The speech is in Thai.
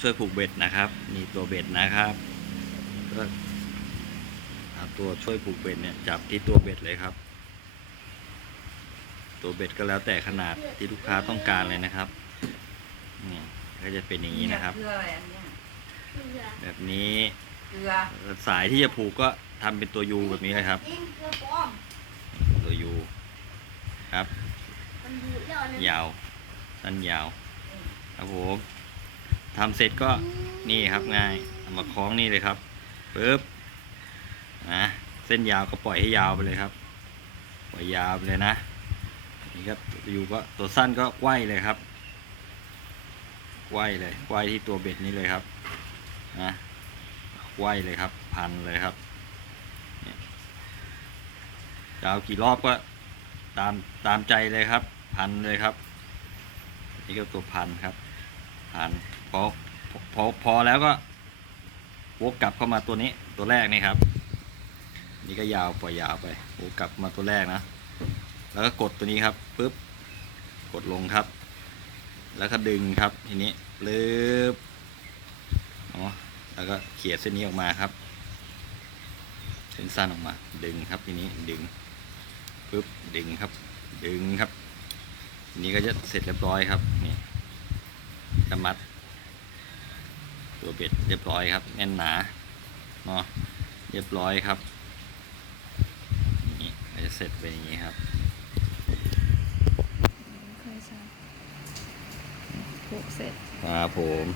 ช่วยผูกเบ็ดนะครับนี่ตัวเบ็ดนะครับก็เอาตัวช่วยผูกเบ็ดเนี่ยจับที่ตัวเบ็ดเลยครับ ตัวเบ็ดก็แล้วแต่ขนาดที่ลูกค้าต้องการเลยนะครับนี่ก็จะเป็นอย่างนี้นะครับ เกลืออะไรอันเนี้ยเกลือแบบนี้เกลือสายที่จะผูกก็ทำเป็นตัวยูแบบนี้เลยครับกินเกลือปลอมตัวยูครับ มันดูดแล้วนะยาวสั้นยาวครับผม ทำเสร็จก็นี่ครับง่ายเอามาคล้องนี่เลยครับปึ๊บนะเส้นยาวก็ปล่อยให้ยาวไปเลยครับ ปล่อยยาวไปเลยนะนี่ก็อยู่ก็ตัวสั้นก็ไขว้เลยครับไขว้เลยไขว้ที่ตัวเบ็ดนี้เลยครับนะไขว้เลยครับ พันเลยครับยจะเอากี่รอบก็ตามตามใจเลยครับ พันเลยครับ นี่ก็ตัวพันครับ พันพอพอพอแล้วก็วกกลับเข้ามาตัวนี้ตัวแรกนี่ครับ นี่ก็ยาวปล่อยยาวไปวกกลับมาตัวแรกนะ แล้วก็กดตัวนี้ครับปุ๊บกดลงครับ แล้วก็ดึงครับทีนี้ลืบเนาะแล้วก็เขี่ยเส้นนี้ออกมาครับเส้นสั้นออกมา ดึงครับทีนี้ดึงปุ๊บดึงครับ ดึงครับทีนี้ก็จะเสร็จเรียบร้อยครับ นี่ก็มัด ตัวเบ็ดเรียบร้อยครับแน่นหนาเนาะเรียบร้อยครับนี่ก็จะเสร็จเป็นอย่างนี้ครับเคยใช้ผูกเสร็จครับผม